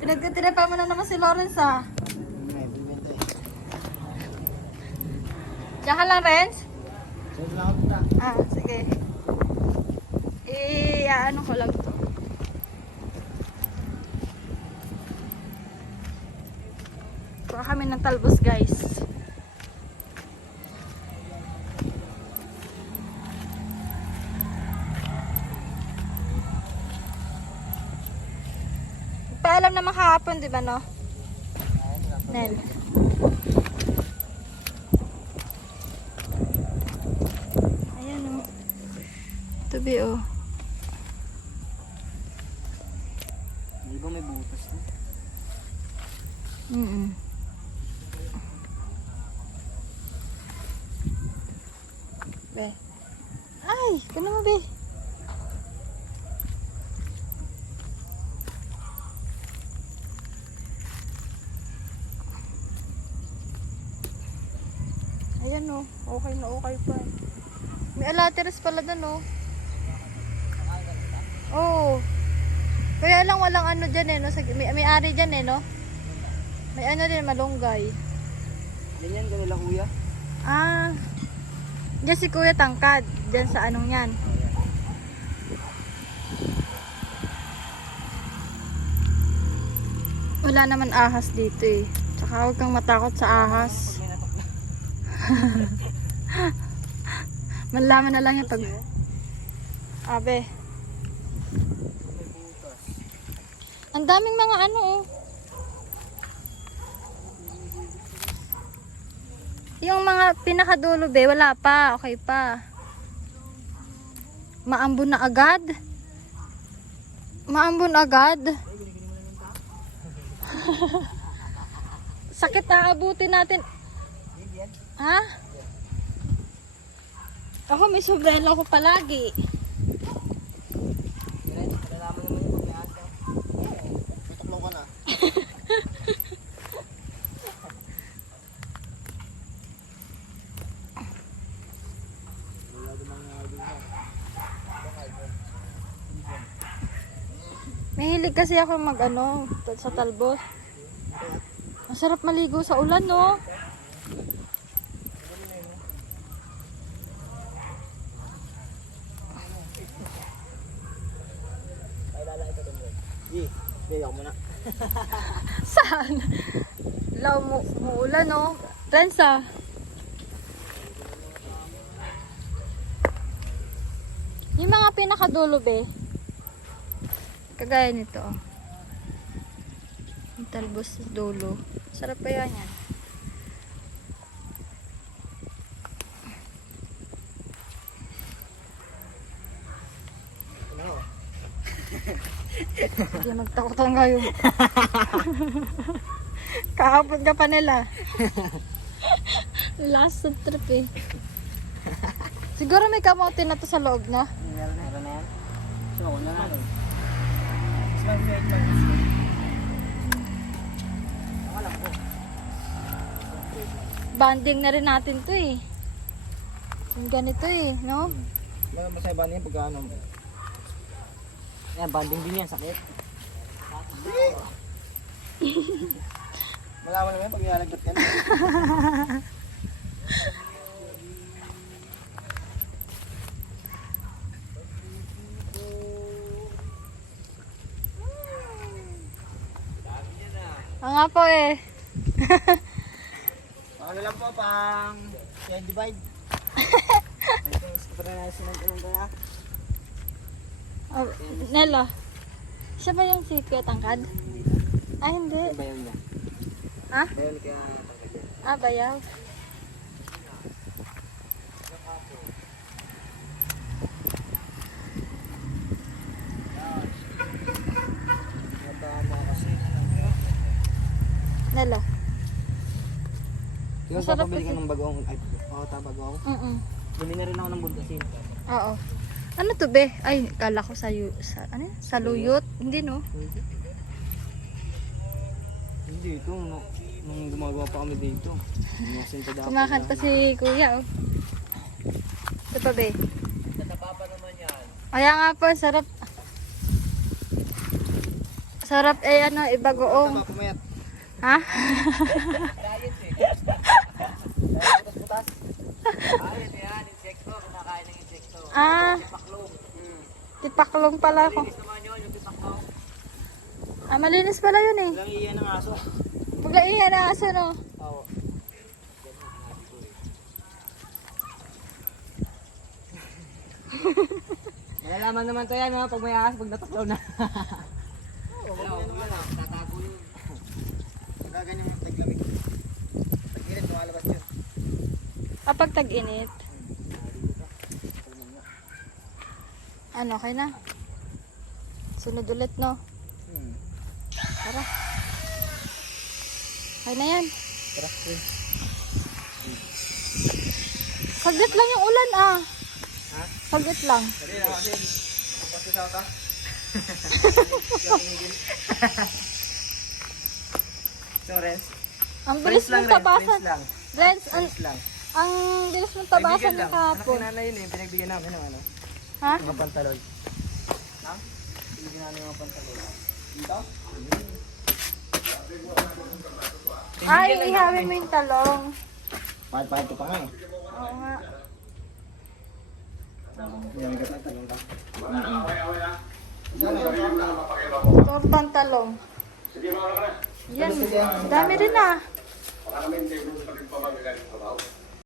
Pinagtitiripa mo na naman si Lawrence ah. Diyan ka lang, Renz? Ah, sige. Ano ko lang to. Kuha kami ng talbos, guys. Paalam naman kahapon, di ba, no? Nel. Ayan, oh. Tabi, oh. Hindi ba may butas na? Be. Ay, kano mo, be? Ayan, oh. Okay na okay pa. May alateres pala doon, oh. Oo. Kaya lang walang ano dyan, eh, no? May ari dyan, eh, no? May ano din, malunggay. Ganyan, ganila kuya. Ah. Diyan si Kuya Tangkad. Diyan sa anong yan. Wala naman ahas dito, eh. Tsaka huwag kang matakot sa ahas. Malaman na lang yan pag... Abe. Ang daming mga ano, oh. Yung mga pinakadulo, be, wala pa. Okay pa. Maambon na agad. Maambon agad. Sakit na abutin natin. Ha? Ako may sobrelo ko palagi. Nalalaman naman yung pag-asa. Tutuklaw ka na. Mahilig kasi ako mag ano, sa talbos. Masarap maligo sa ulan, no? Ay, lala ito doon. Hindi ako muna. Saan? Law mo ulan, no? Renza. Yung mga pinakadulo, be. Kagaya nito. Yung talbos sa dulo. Sarap pa yan. Hindi magtakutan kayo. Kakapot ka pa nila. Last trip eh. Siguro may kamote na to sa loob na. Meron na yan. So, ako na lang. Banding na rin natin to eh. Yung ganito eh, no? Masaya ba niya pagka ano? Yan, banding din yan, sakit. Malaman naman pag ilalagdat ka na. Nga po eh. Ano lang po, pang share divide. Ito, gusto pa na nasin ng tanong kaya. Oh, Nela. Siya ba yung si Kuya Tangkad? Ah, hindi. Bayaw niya. Ha? Bayaw kaya. Ah, bayaw. Nela. Yung Masarap papabili ka kasi. ng bagoong, ay, bagoong. Bili na rin ako ng buntasin. Oo. Ano to be? Ay, kala ko ano yan? Sa luyot. Hindi no? Hindi, ito, nung gumagawa pa kami dito. Kumakanta si kuya oh. Ito pa be? Natapa pa naman yan. Kaya nga po, sarap. Masarap eh, ano, ibagoong. Tama, pumayat. Ha? Diet eh. Butas-butas. Ayun yan, insekto. Kinakain ng insekto. Ah, Paklong. tipaklong pala ako. Malinis naman yun, yung pipaklong. Ah, malinis pala yun eh. Walang iyan ng aso. Bigla iyan na aso, no? Oo. Malalaman naman to yan, ha? Pag may ahas, pag nataklaw na. Oo, naman ha. Tatago yun. Gaganyan yung taglamig. Tag-init, lumalabas yun. Kapag tag-init. Ano, okay na? Sunod ulit, no? Tara. Okay na yan. Tara, yun. Saglit lang yung ulan, ah. Ha? Saglit lang. Dali na kasi. Tapos sa ka. So, Renz. Ang bilis mong tabasan. Renz lang. Renz, Renz lang. ang bilis mong tabasan ng Anak kahapon. ni nanay yun eh. Pinagbigyan namin ng ano. Ha? Mga pantalon. Ha? Pinagbigyan namin mga pantalon. Dito? Ay, ihawin mo yung talong. Pahit-pahit ko pa nga eh. Oo nga. Yung gat ng talong ka. Tortang talong. Yan, dami rin ah.